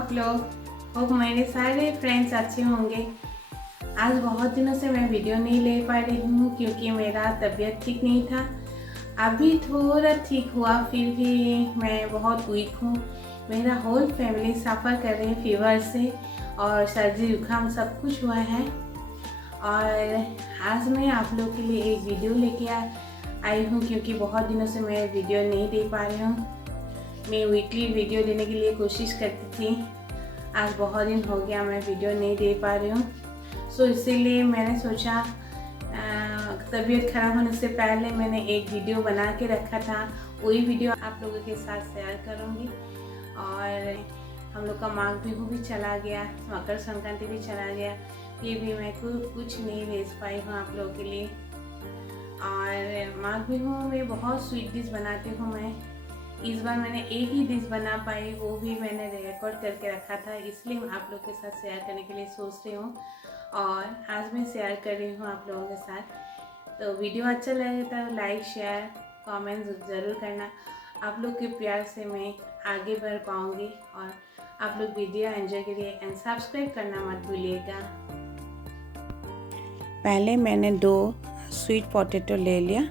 आप लोग? होप मेरे सारे फ्रेंड्स अच्छे होंगे। आज बहुत दिनों से मैं वीडियो नहीं ले पा रही हूँ क्योंकि मेरा तबीयत ठीक नहीं था। अभी थोड़ा ठीक हुआ, फिर भी मैं बहुत वीक हूँ। मेरा होल फैमिली सफ़र कर रहे हैं फीवर से और सर्दी जुकाम सब कुछ हुआ है। और आज मैं आप लोग के लिए एक वीडियो लेके आई हूँ क्योंकि बहुत दिनों से मैं वीडियो नहीं दे पा रही हूँ। मैं वीकली वीडियो देने के लिए कोशिश करती थी। आज बहुत दिन हो गया मैं वीडियो नहीं दे पा रही हूँ। सो इसीलिए मैंने सोचा तबीयत ख़राब होने से पहले मैंने एक वीडियो बना के रखा था। वही वीडियो आप लोगों के साथ शेयर करूँगी। और हम लोग का माघ बिहू भी चला गया, मकर संक्रांति भी चला गया, फिर भी मैं कुछ नहीं भेज पाई हूँ आप लोगों के लिए। और माघ बिहू में बहुत स्वीट डिश बनाती हूँ मैं। इस बार मैंने एक ही डिश बना पाई, वो भी मैंने रिकॉर्ड करके रखा था, इसलिए मैं आप लोग के साथ शेयर करने के लिए सोच रही हूँ। और आज मैं शेयर कर रही हूँ आप लोगों के साथ। तो वीडियो अच्छा लगे तो लाइक शेयर कमेंट ज़रूर करना। आप लोग के प्यार से मैं आगे बढ़ पाऊँगी। और आप लोग वीडियो एंजॉय करिए एंड सब्सक्राइब करना मत भूलिएगा। पहले मैंने 2 स्वीट पोटैटो ले लिया,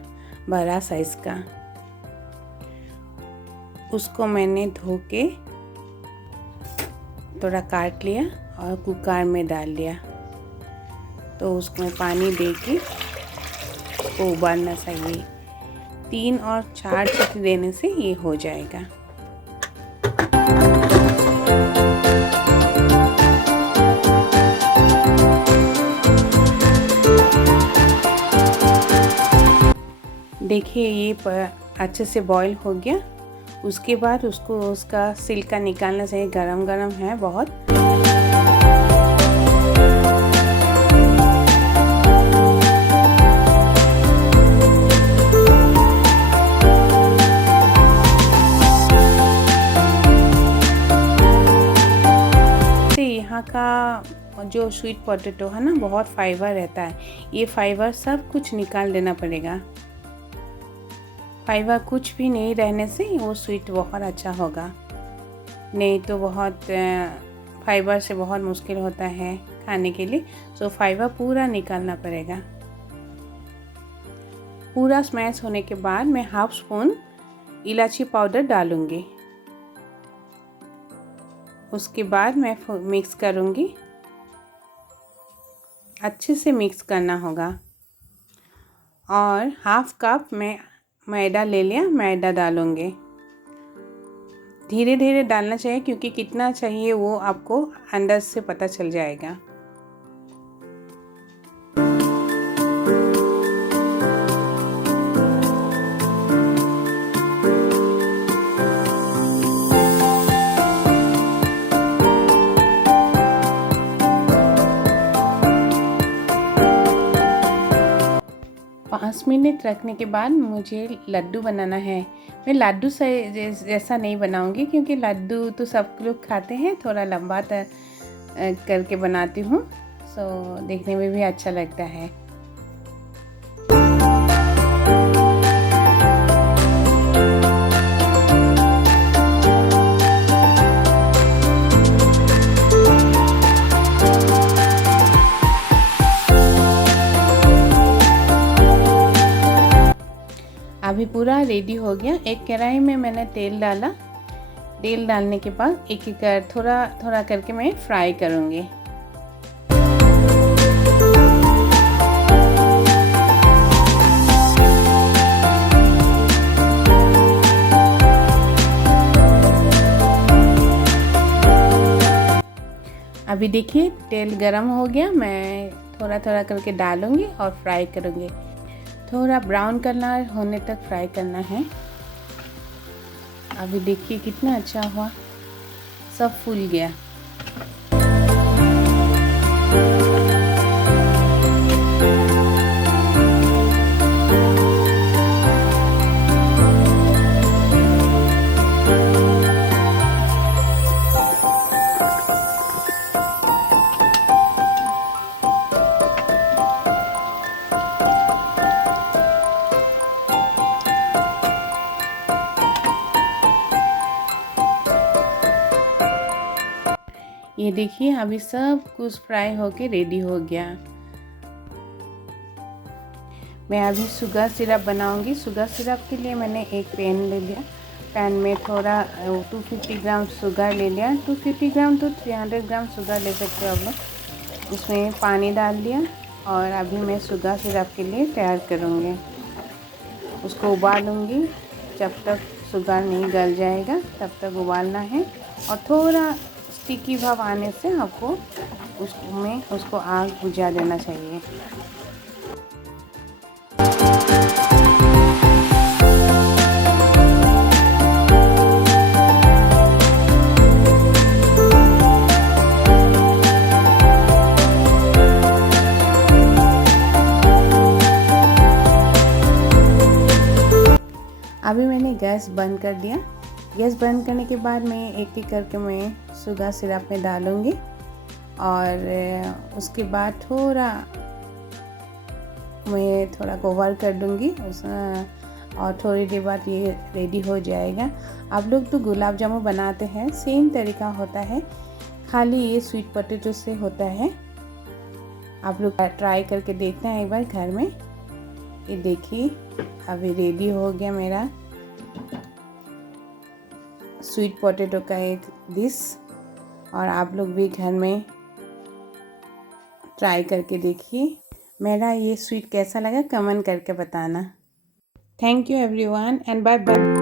बड़ा साइज़ का। उसको मैंने धो के थोड़ा काट लिया और कुकर में डाल दिया। तो उसमें पानी दे के उसको उबालना चाहिए। 3 और 4 सीटी देने से ये हो जाएगा। देखिए ये अच्छे से बॉईल हो गया। उसके बाद उसका छिलका निकालना चाहिए, गरम गरम है बहुत। यहाँ का जो स्वीट पोटैटो है ना, बहुत फाइबर रहता है। ये फाइबर सब कुछ निकाल देना पड़ेगा। फाइबर कुछ भी नहीं रहने से वो स्वीट बहुत अच्छा होगा, नहीं तो बहुत फाइबर से बहुत मुश्किल होता है खाने के लिए। सो फाइबर पूरा निकालना पड़ेगा। पूरा स्मैश होने के बाद मैं हाफ स्पून इलायची पाउडर डालूंगी। उसके बाद मैं मिक्स करूंगी, अच्छे से मिक्स करना होगा। और हाफ कप मैं मैदा ले लिया, मैदा डालूंगे। धीरे धीरे डालना चाहिए क्योंकि कितना चाहिए वो आपको अंदाज से पता चल जाएगा। पाँच मिनट रखने के बाद मुझे लड्डू बनाना है। मैं लड्डू से जैसा नहीं बनाऊंगी क्योंकि लड्डू तो सब लोग खाते हैं, थोड़ा लंबा करके बनाती हूँ। सो देखने में भी अच्छा लगता है। अभी पूरा रेडी हो गया। एक कढ़ाई में मैंने तेल डाला। तेल डालने के बाद एक एक थोड़ा थोड़ा करके मैं फ्राई करूँगी। अभी देखिए तेल गरम हो गया। मैं थोड़ा थोड़ा करके डालूँगी और फ्राई करूँगी। थोड़ा ब्राउन कलर होने तक फ्राई करना है। अभी देखिए कितना अच्छा हुआ, सब फूल गया। ये देखिए अभी सब कुछ फ्राई होके रेडी हो गया। मैं अभी शुगर सिरप बनाऊंगी। शुगर सिरप के लिए मैंने एक पैन ले लिया। पैन में थोड़ा 250 ग्राम शुगर ले लिया। 250 ग्राम तो 300 ग्राम शुगर ले सकते हो आप लोग। उसमें पानी डाल दिया और अभी मैं शुगर सिरप के लिए तैयार करूँगी। उसको उबालूँगी। जब तक शुगर नहीं गल जाएगा तब तक उबालना है और थोड़ा स्टिकी भाव आने से आपको उसको आग बुझा देना चाहिए। अभी मैंने गैस बंद कर दिया। गैस बंद करने के बाद मैं एक एक करके मैं शुगर सिरप में डालूँगी और उसके बाद मैं थोड़ा कवर कर दूँगी और थोड़ी देर बाद ये रेडी हो जाएगा। आप लोग तो गुलाब जामुन बनाते हैं, सेम तरीका होता है, खाली ये स्वीट पोटैटो से होता है। आप लोग ट्राई करके देखते हैं एक बार घर में। ये देखिए अभी रेडी हो गया मेरा स्वीट पोटैटो का एक डिश। और आप लोग भी घर में ट्राई करके देखिए। मेरा ये स्वीट कैसा लगा कमेंट करके बताना। Thank you everyone and bye bye.